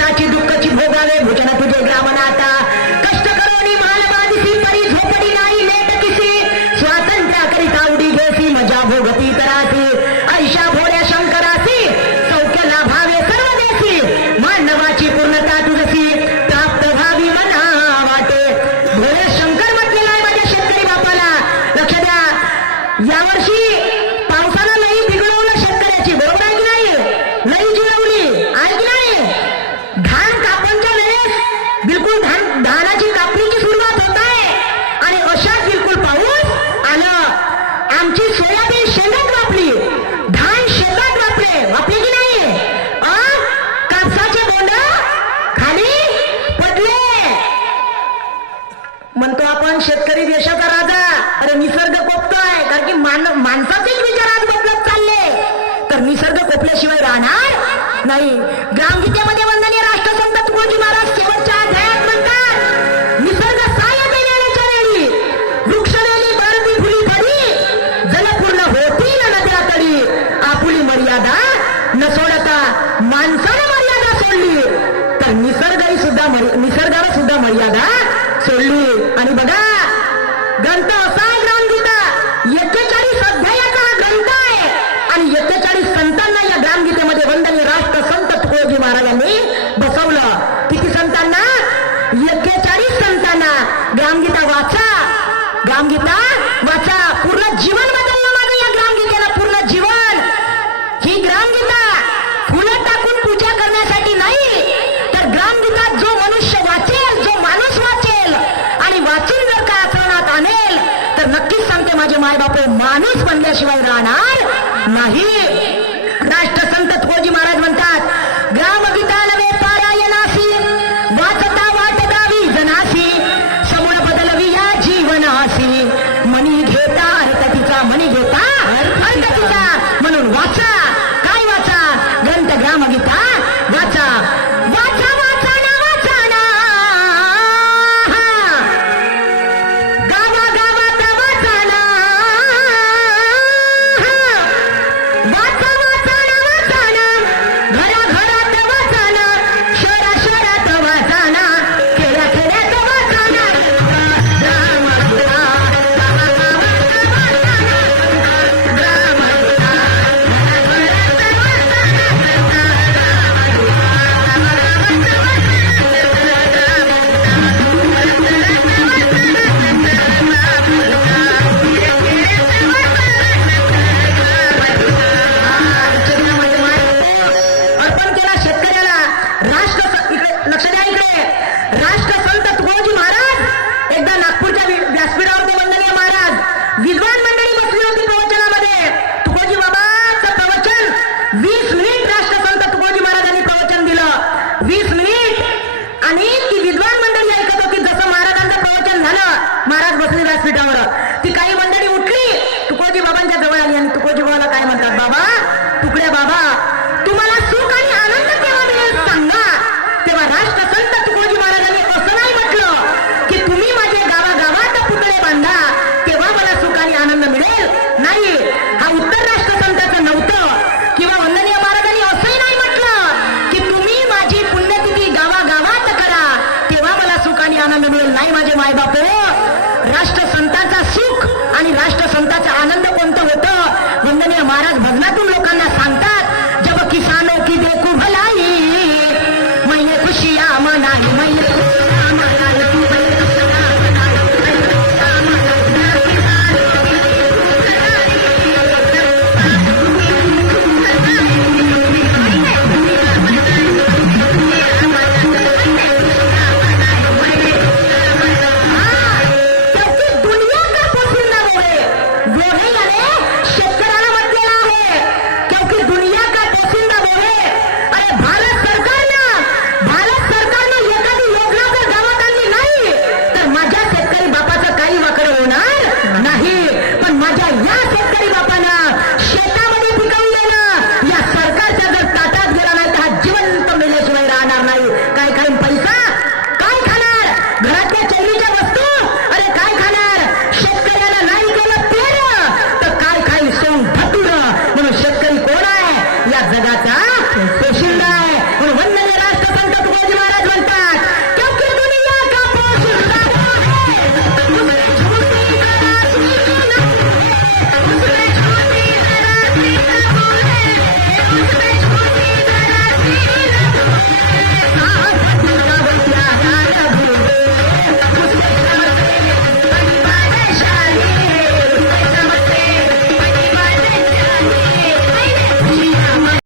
कष्टाची दुःखची भोगावे भूषण तुझे ग्रामनाथा कष्ट करोनी मालवादिसी परी झोपडी नाही लेट किसी स्वातंत्र्याकरिता उडी घेसी मजा भोगती तरासी ऐशा भोळ्या शंकरासी सौख्य लाभावे सर्व देसी मानवाची पूर्णता तुझसी प्राप्त व्हावी मना वाटे भोळे शंकर म्हटलेला आहे माझ्या शेतकरी बापाला. लक्ष द्या, यावर्षी पावसानं लई बिघडवलं शेतकऱ्याची, बरोबर आहे की नाही? लई जिरवली आहे की नाही? धान कापणच्या वेळेस बिलकुल धानाची कापणीची सुरुवात होत आहे आणि अशात बिलकुल पाऊस आलं. आमची सोयाबीन शेतात वापली, धान शेतात वापले की नाही? कापसाचे बोंड खाली पडले. म्हणतो आपण शेतकरी देशाचा राजा. अरे निसर्ग कोपतोय, कारण की माणसाचेच विचार आज बदलत चालले, तर निसर्ग कोपल्याशिवाय राहणार नाही. ग्रामगीतेमध्ये वंदनीय राष्ट्रसंत तुकडोजी महाराज शेवटच्या अध्यायात म्हणतात, निसर्ग साह्य देण्याच्या वेळी वृक्षवेली बरती फुली पडी जलपूर्ण होतील नद्या तडी आपुली मर्यादा न सोडता माणसाने मर्यादा सोडली तर निसर्गाने सुद्धा मर्यादा सोडली. आणि बघा, ग्रंथ असा आहे ग्रामगीता, 41 अध्यायाचा हा ग्रंथ आहे आणि 41 संतांना या ग्रामगीतेमध्ये वंदनीय राष्ट्रसंत तुकडोजी महाराजांनी बसवलं. किती संतांना? 41 संतांना. ग्रामगीता वाचा, ग्रामगीता वाचा. पूर्ण जीवन बदललं माझं या ग्रामगीतेला, पूर्ण जीवन. ही ग्रामगीता फुलं टाकून पूजा करण्यासाठी नाही, तर ग्रामगीता जो मनुष्य वाचेल, जो माणूस वाचेल आणि वाचून जर का आचरणात आणेल तर नक्कीच सांगते माझे मायबाप, माणूस बनल्याशिवाय राहणार नाही. राष्ट्रसंत तुकडोजी महाराज म्हणतात, ग्रामगीता नवे पारायणासी वाचता वाट दावी जनासी समूळ बदलवी या जीवनासी मनी घेता हरकतीचा, मनी घेता हरकतीचा. म्हणून वाचा, काय वाचा? ग्रंथ ग्रामगीता वाचा. वाचा वाचा ना वाचा ना, गावा गावात वाचा ना, वाचा वाचा ना वाचा ना, घरा घरात वाचा ना, शहरा शहरात वाचा ना, खेड्या खेड्यात वाचा ना. अर्पण केला शेतकऱ्याला. लक्ष द्या इकडे, राष्ट्रसंत तुकडोजी महाराज एकदा नागपूरच्या व्यासपीठावरती वंदनीय महाराज विद्वान मंडळी बसली होती प्रवचनामध्ये. तुकडोजी बाबाचं प्रवचन 20 मिनिट राष्ट्रसंत तुकडोजी महाराजांनी प्रवचन दिलं, 20 मिनिट. आणि ती विद्वान मंडळी ऐकत होती. जसं महाराजांचं प्रवचन झालं, महाराज बसले व्यासपीठावर, ती काही मंडळी उठली, तुकडोजी बाबांच्या जवळ आली आणि तुकडोजी बाबाला काय म्हणतात, बाबा तुकड्या बाबा, तुम्हाला सुख आणि आनंद केव्हा मिळेल सांगा. तेव्हा राष्ट्रसंत तुकडोजी महाराजांनी असं नाही म्हटलं की तुम्ही माझे गावागावात पुतळे बांधा तेव्हा मला सुख आणि आनंद मिळेल, नाही. हा उत्तर राष्ट्रसंताचं नव्हतं. किंवा वंदनीय महाराजांनी असंही नाही म्हटलं की तुम्ही माझी पुण्यतिथी गावागावात करा तेव्हा मला सुख आणि आनंद मिळेल, नाही. माझे मायबाप, राष्ट्रसंताचा सुख आणि राष्ट्रसंताचा आनंद